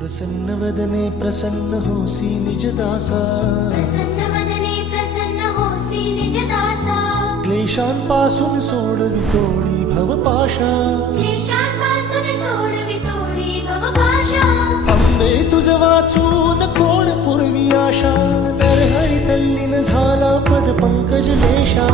प्रसन्न वदने प्रसन्न होसी निज दासा, प्रसन्न वदने प्रसन्न होसी निज दासा, क्लेशांपासून सोडवितोडी भवपाशा, क्लेशांपासून सोडवितोडी भवपाशा. अंबे तुझ वाचून कोण पूर्वी आशा, नरहरी तल्लीन झाला पद पंकज लेशा.